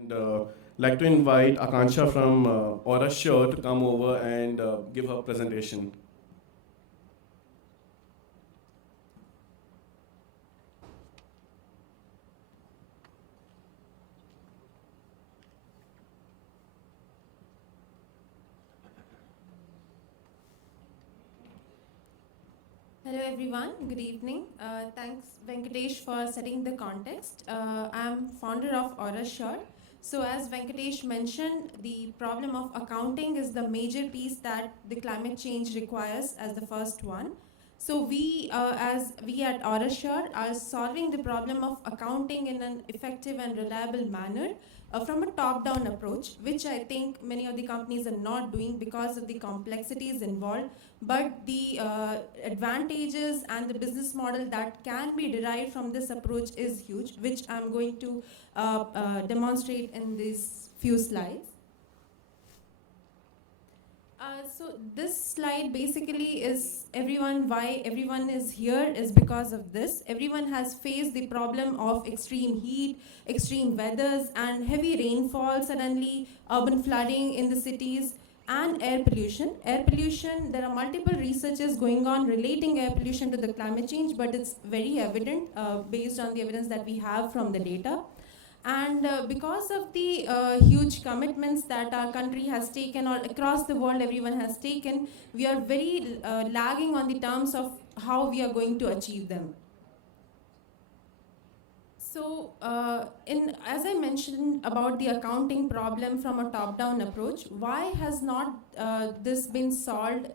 And like to invite Akansha from Aurassure to come over and give her presentation. Hello everyone, good evening. Thanks Venkatesh for setting the context. I'm founder of Aurassure. So as Venkatesh mentioned, the problem of accounting is the major piece that the climate change requires as the first one. So as we at Aurassure are solving the problem of accounting in an effective and reliable manner from a top-down approach, which I think many of the companies are not doing because of the complexities involved, but the advantages and the business model that can be derived from this approach is huge, which I'm going to demonstrate in these few slides. So this slide basically is why everyone is here is because of this. Everyone has faced the problem of extreme heat, extreme weathers, and heavy rainfall suddenly, urban flooding in the cities, and air pollution. Air pollution, there are multiple researches going on relating air pollution to the climate change, but it's very evident based on the evidence that we have from the data. And because of the huge commitments that our country has taken, or across the world everyone has taken, we are very lagging on the terms of how we are going to achieve them. So, as I mentioned about the accounting problem from a top-down approach, why has not this been solved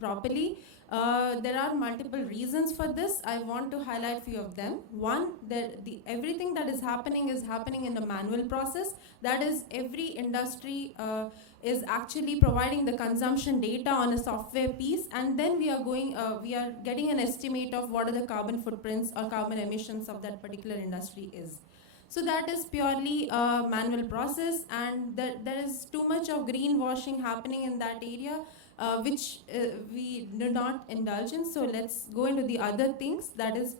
properly? There are multiple reasons for this. I want to highlight a few of them. One, everything that is happening in a manual process. That is, every industry is actually providing the consumption data on a software piece, and then we are getting an estimate of what are the carbon footprints or carbon emissions of that particular industry is. So that is purely a manual process, and there is too much of greenwashing happening in that area, which we do not indulge in. So let's go into the other things, that is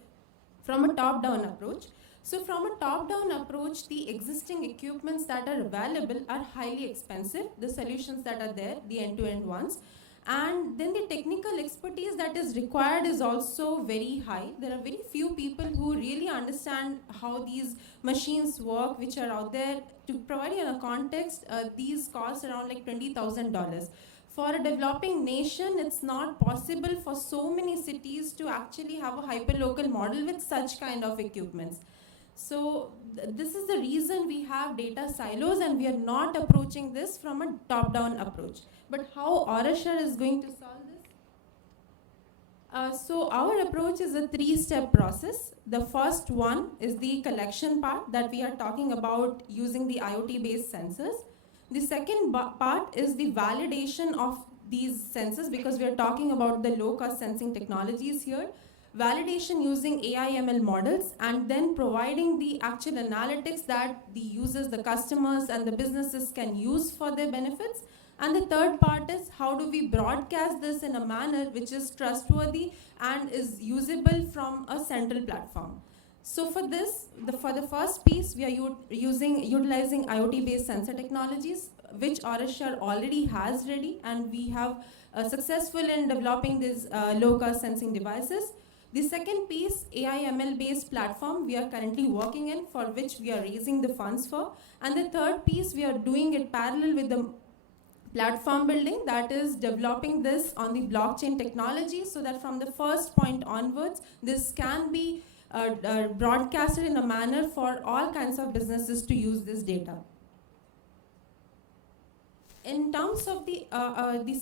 from a top-down approach. So from a top-down approach, the existing equipments that are available are highly expensive, the solutions that are there, the end-to-end ones. And then the technical expertise that is required is also very high. There are very few people who really understand how these machines work, which are out there. To provide you a context, these cost around like $20,000. For a developing nation, it's not possible for so many cities to actually have a hyperlocal model with such kind of equipments. So this is the reason we have data silos, and we are not approaching this from a top-down approach. But how Aurassure is going to solve this? So our approach is a three-step process. The first one is the collection part that we are talking about using the IoT-based sensors. The second part is the validation of these sensors, because we are talking about the low-cost sensing technologies here. Validation using AI ML models, and then providing the actual analytics that the users, the customers, and the businesses can use for their benefits. And the third part is how do we broadcast this in a manner which is trustworthy and is usable from a central platform. So for this, for the first piece, we are utilizing IoT-based sensor technologies, which Aurassure already has ready, and we have successful in developing these low-cost sensing devices. The second piece, AI ML-based platform, we are currently working in, for which we are raising the funds for. And the third piece, we are doing it parallel with the platform building, that is developing this on the blockchain technology, so that from the first point onwards, this can be broadcasted in a manner for all kinds of businesses to use this data. In terms of the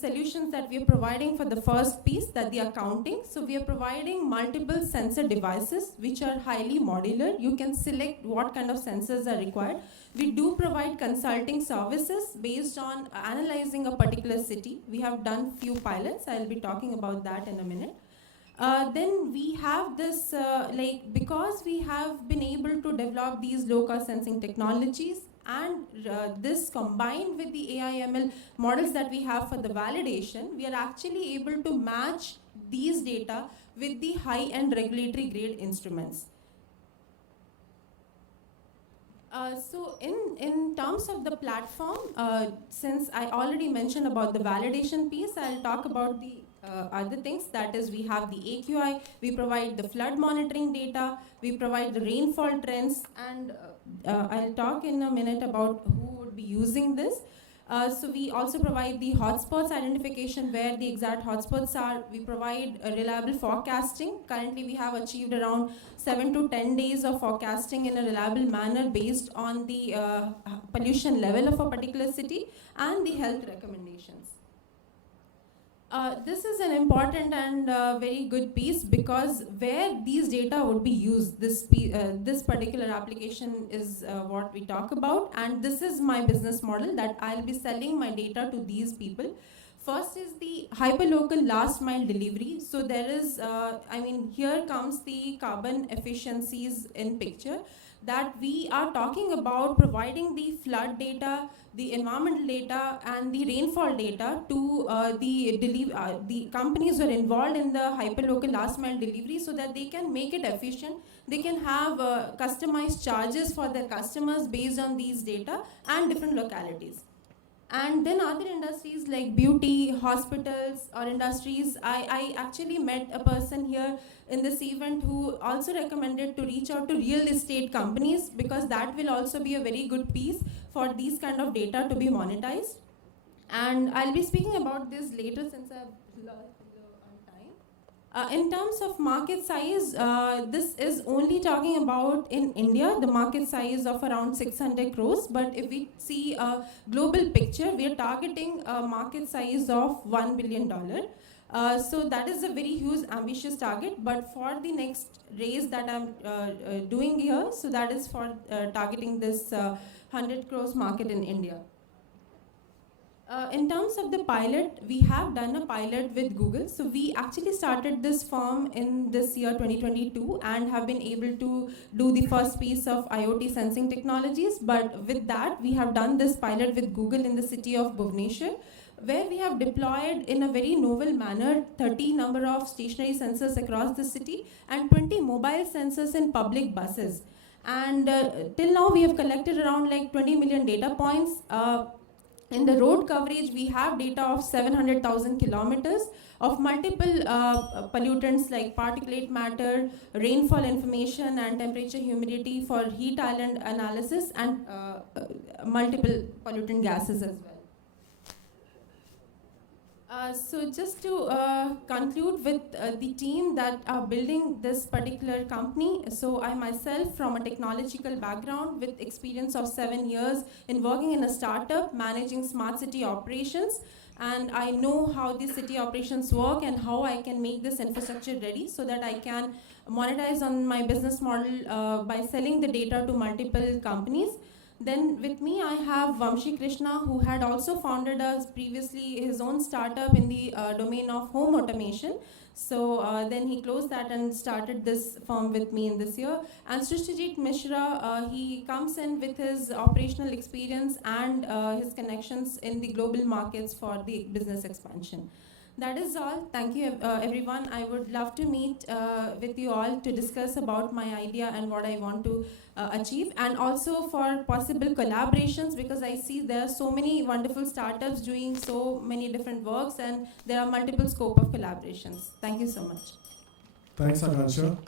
solutions that we are providing for the first piece, that the accounting, so we are providing multiple sensor devices which are highly modular. You can select what kind of sensors are required. We do provide consulting services based on analyzing a particular city. We have done few pilots. I'll be talking about that in a minute. Then we have this, because we have been able to develop these low-cost sensing technologies, and this combined with the AI ML models that we have for the validation, we are actually able to match these data with the high-end regulatory grade instruments. So in terms of the platform, since I already mentioned about the validation piece, I'll talk about the other things. That is, we have the AQI, we provide the flood monitoring data, we provide the rainfall trends, and I'll talk in a minute about who would be using this. So we also provide the hotspots identification, where the exact hotspots are. We provide a reliable forecasting. Currently, we have achieved around 7 to 10 days of forecasting in a reliable manner based on the pollution level of a particular city and the health recommendations. This is an important and very good piece, because where these data would be used, this particular application is what we talk about, and this is my business model, that I'll be selling my data to these people. First is the hyperlocal last mile delivery. So there is, here comes the carbon efficiencies in picture, that we are talking about providing the flood data, the environmental data, and the rainfall data to the companies who are involved in the hyperlocal last mile delivery, so that they can make it efficient. They can have customized charges for their customers based on these data and different localities. And then other industries like beauty, hospitals, or industries, I actually met a person here in this event who also recommended to reach out to real estate companies, because that will also be a very good piece for these kind of data to be monetized. And I'll be speaking about this later, since I've lost on time. In terms of market size, this is only talking about in India, the market size of around 600 crores. But if we see a global picture, we are targeting a market size of $1 billion. So that is a very huge, ambitious target. But for the next raise that I'm doing here, so that is for targeting this 100 crores market in India. In terms of the pilot, we have done a pilot with Google. So we actually started this firm in this year 2022 and have been able to do the first piece of IoT sensing technologies. But with that, we have done this pilot with Google in the city of Bhubaneswar, where we have deployed in a very novel manner 30 number of stationary sensors across the city and 20 mobile sensors in public buses. And till now, we have collected around like 20 million data points. In the road coverage, we have data of 700,000 kilometers of multiple pollutants like particulate matter, rainfall information, and temperature humidity for heat island analysis, and multiple pollutant gases as well. So just to conclude with the team that are building this particular company. So I myself, from a technological background with experience of 7 years in working in a startup, managing smart city operations, and I know how these city operations work and how I can make this infrastructure ready so that I can monetize on my business model by selling the data to multiple companies. Then with me, I have Vamshi Krishna, who had also founded previously his own startup in the domain of home automation. So then he closed that and started this firm with me in this year. And Srishthijit Mishra, he comes in with his operational experience and his connections in the global markets for the business expansion. That is all. Thank you, everyone. I would love to meet with you all to discuss about my idea and what I want to achieve, and also for possible collaborations, because I see there are so many wonderful startups doing so many different works, and there are multiple scope of collaborations. Thank you so much. Thanks, Akansha.